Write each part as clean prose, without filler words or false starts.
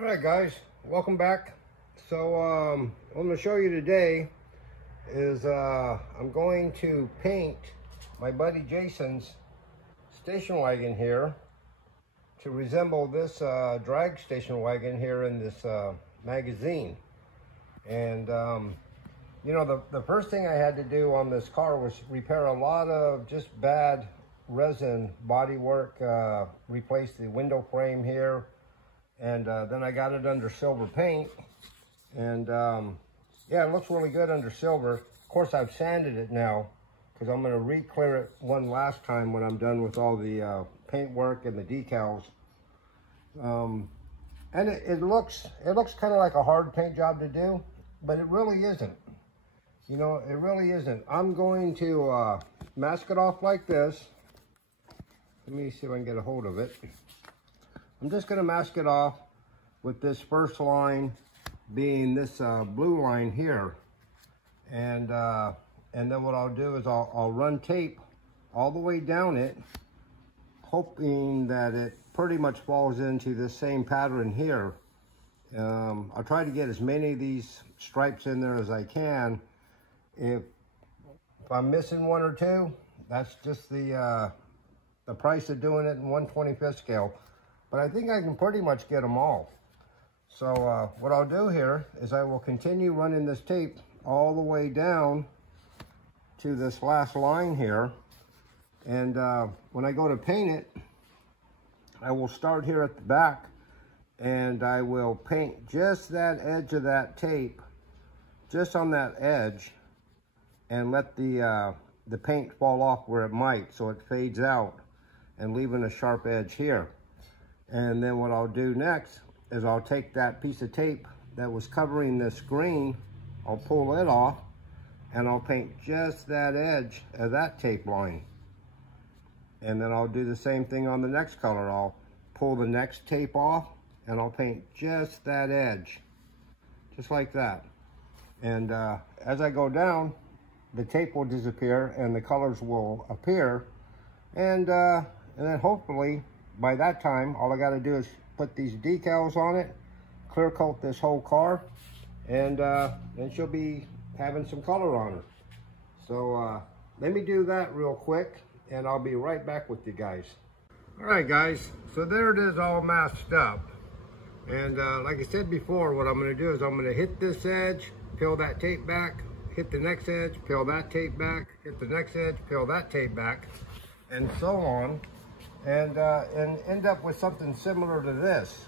All right, guys, welcome back. So what I'm going to show you today is I'm going to paint my buddy Jason's station wagon here to resemble this drag station wagon here in this magazine. And you know, the first thing I had to do on this car was repair a lot of just bad resin bodywork, replace the window frame here, and then I got it under silver paint, and yeah, it looks really good under silver. Of course, I've sanded it now because I'm going to re-clear it one last time when I'm done with all the paint work and the decals. And it looks kind of like a hard paint job to do, but it really isn't. You know, it really isn't. I'm going to mask it off like this. Let me see if I can get a hold of it. I'm just going to mask it off with this first line being this blue line here. And then what I'll do is I'll run tape all the way down it, hoping that it pretty much falls into this same pattern here. I'll try to get as many of these stripes in there as I can. If I'm missing one or two, that's just the price of doing it in 1/25th scale. But I think I can pretty much get them all. So what I'll do here is I will continue running this tape all the way down to this last line here. And when I go to paint it, I will start here at the back, and I will paint just that edge of that tape, just on that edge, and let the paint fall off where it might, so it fades out, and leaving a sharp edge here. And then what I'll do next is I'll take that piece of tape that was covering this green, I'll pull it off, and I'll paint just that edge of that tape line. And then I'll do the same thing on the next color. I'll pull the next tape off, and I'll paint just that edge, just like that. And as I go down, the tape will disappear and the colors will appear, and then hopefully by that time all I got to do is put these decals on it, clear coat this whole car, and then she'll be having some color on her. So let me do that real quick, and I'll be right back with you guys. All right, guys, so there it is, all masked up. And like I said before, what I'm going to do is I'm going to hit this edge, peel that tape back, hit the next edge, peel that tape back, hit the next edge, peel that tape back, and so on, and end up with something similar to this.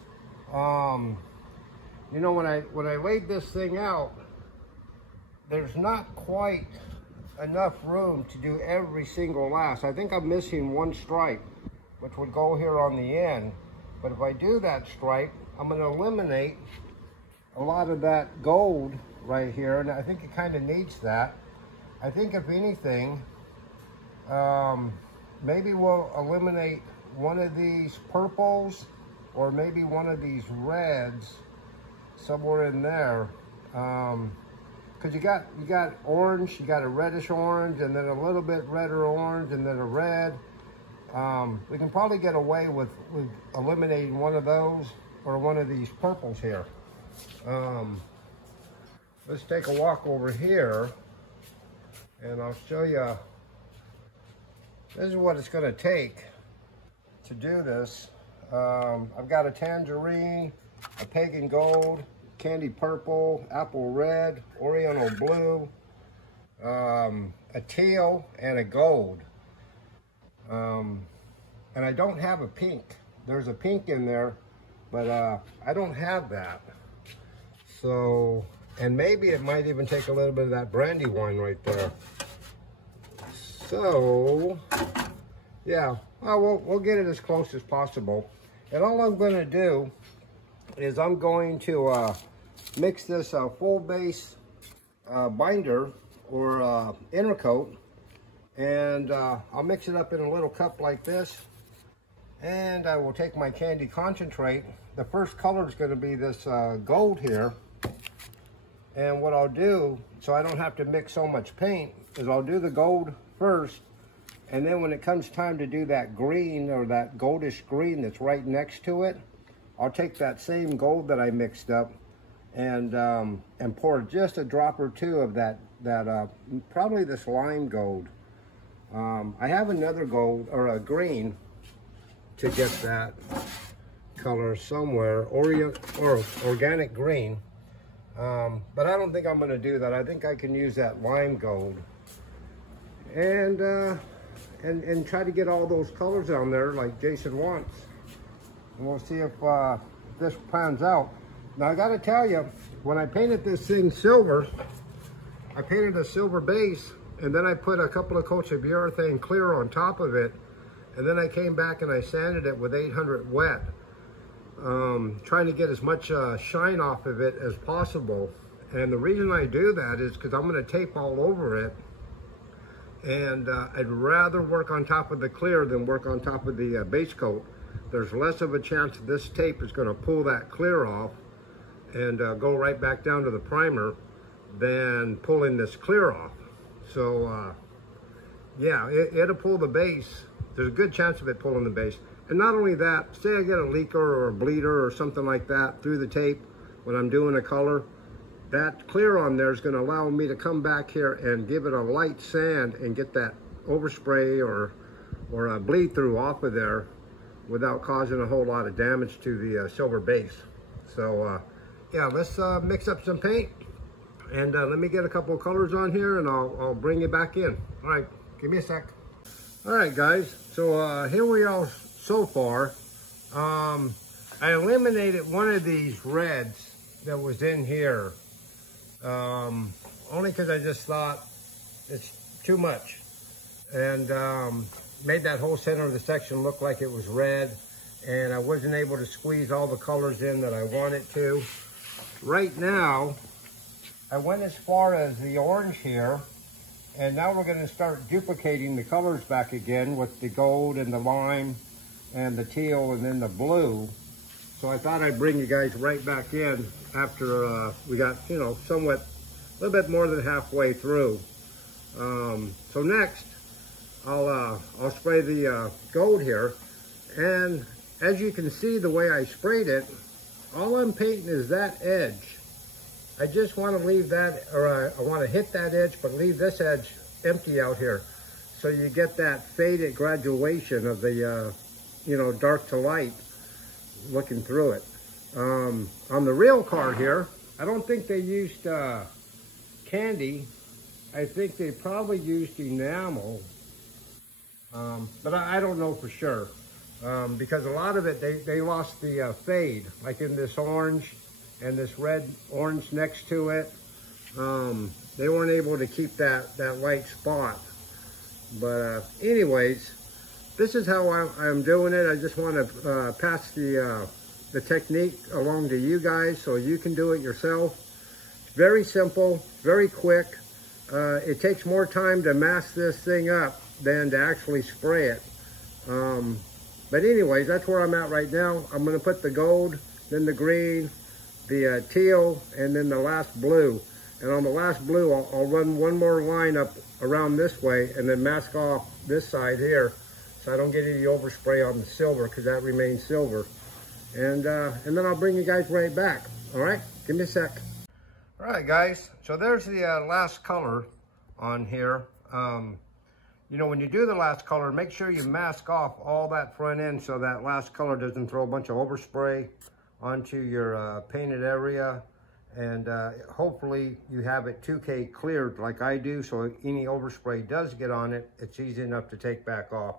You know, when I laid this thing out, there's not quite enough room to do every single last. I think I'm missing one stripe, which would go here on the end. But if I do that stripe, I'm going to eliminate a lot of that gold right here, and I think it kind of needs that. I think if anything, maybe we'll eliminate one of these purples, or maybe one of these reds somewhere in there. Because you got orange, you got a reddish orange, and then a little bit redder orange, and then a red. We can probably get away with eliminating one of those, or one of these purples here. Let's take a walk over here, and I'll show you. This is what it's going to take to do this. I've got a tangerine, a pagan gold, candy purple, apple red, oriental blue, a teal, and a gold. And I don't have a pink. There's a pink in there, but I don't have that. So, and maybe it might even take a little bit of that brandy wine right there. So, yeah, well, we'll get it as close as possible. And all I'm going to do is I'm going to mix this full base binder or inner coat, and I'll mix it up in a little cup like this, and I will take my candy concentrate. The first color is going to be this gold here, and what I'll do, so I don't have to mix so much paint, is I'll do the gold first, and then when it comes time to do that green, or that goldish green that's right next to it, I'll take that same gold that I mixed up and pour just a drop or two of that probably this lime gold. I have another gold or a green to get that color somewhere, or organic green. But I don't think I'm going to do that. I think I can use that lime gold and try to get all those colors on there like Jason wants. And we'll see if this pans out. Now I got to tell you, when I painted this thing silver, I painted a silver base, and then I put a couple of coats of urethane clear on top of it, and then I came back and I sanded it with 800 wet, trying to get as much shine off of it as possible. And the reason I do that is because I'm going to tape all over it, and I'd rather work on top of the clear than work on top of the base coat. There's less of a chance this tape is going to pull that clear off and go right back down to the primer than pulling this clear off. So yeah, it'll pull the base. There's a good chance of it pulling the base. And not only that, say I get a leaker or a bleeder or something like that through the tape when I'm doing a color, that clear on there is going to allow me to come back here and give it a light sand and get that overspray or a bleed through off of there without causing a whole lot of damage to the silver base. So yeah, let's mix up some paint, and let me get a couple of colors on here, and I'll bring you back in. All right, give me a sec. All right, guys, so here we are so far. I eliminated one of these reds that was in here, only because I just thought it's too much, and made that whole center of the section look like it was red, and I wasn't able to squeeze all the colors in that I wanted to. Right now, I went as far as the orange here, and now we're going to start duplicating the colors back again with the gold and the lime and the teal and then the blue. So I thought I'd bring you guys right back in after we got, you know, somewhat, a little bit more than halfway through. So next, I'll spray the gold here, and as you can see the way I sprayed it, all I'm painting is that edge. I just want to leave that, or I want to hit that edge, but leave this edge empty out here, so you get that faded graduation of the, you know, dark to light looking through it. On the real car here, I don't think they used candy. I think they probably used enamel. But I don't know for sure, because a lot of it, they lost the fade, like in this orange and this red orange next to it. They weren't able to keep that light spot. But anyways, this is how I'm doing it. I just want to pass the technique along to you guys so you can do it yourself. It's very simple, very quick. It takes more time to mask this thing up than to actually spray it. But anyways, that's where I'm at right now. I'm going to put the gold, then the green, the teal, and then the last blue. And on the last blue, I'll run one more line up around this way and then mask off this side here so I don't get any overspray on the silver, because that remains silver. And then I'll bring you guys right back. All right, give me a sec. All right, guys, so there's the last color on here. You know, when you do the last color, make sure you mask off all that front end so that last color doesn't throw a bunch of overspray onto your painted area. And hopefully you have it 2K cleared like I do, so any overspray does get on it, it's easy enough to take back off.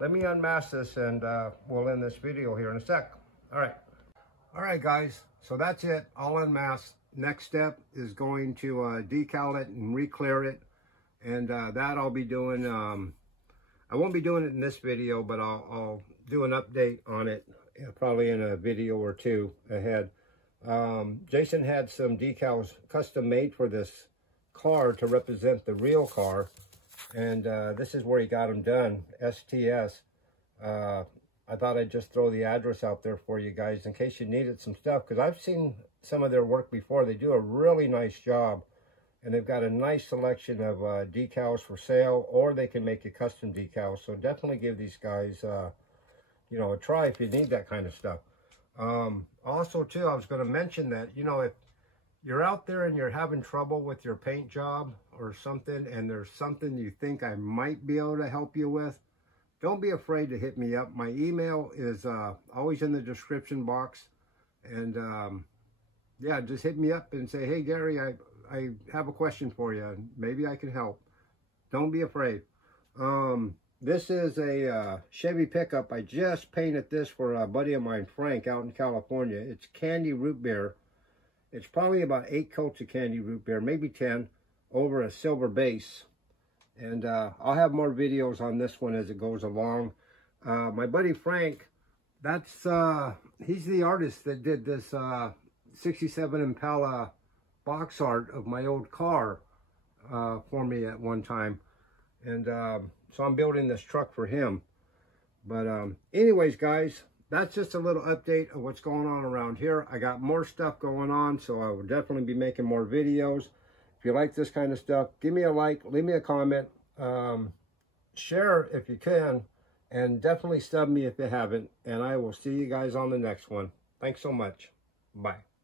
Let me unmask this, and we'll end this video here in a sec. All right, guys, so that's it, all unmasked. Next step is going to decal it and re-clear it. And that I'll be doing, I won't be doing it in this video, but I'll do an update on it, probably in a video or two ahead. Jason had some decals custom made for this car to represent the real car. And this is where he got them done, STS. I thought I'd just throw the address out there for you guys in case you needed some stuff, because I've seen some of their work before. They do a really nice job. And they've got a nice selection of decals for sale, or they can make you custom decals. So definitely give these guys, you know, a try if you need that kind of stuff. Also too, I was going to mention that, you know, if you're out there and you're having trouble with your paint job or something, and there's something you think I might be able to help you with, don't be afraid to hit me up. My email is always in the description box. And yeah, just hit me up and say, hey, Gary, I have a question for you. Maybe I can help. Don't be afraid. This is a Chevy pickup. I just painted this for a buddy of mine, Frank, out in California. It's candy root beer. It's probably about 8 coats of candy root beer, maybe 10, over a silver base. And I'll have more videos on this one as it goes along. My buddy Frank, he's the artist that did this 67 Impala box art of my old car for me at one time. And so I'm building this truck for him. But anyways, guys, that's just a little update of what's going on around here. I got more stuff going on, so I will definitely be making more videos. If you like this kind of stuff, give me a like, leave me a comment, share if you can, and definitely stub me if you haven't. And I will see you guys on the next one. Thanks so much. Bye.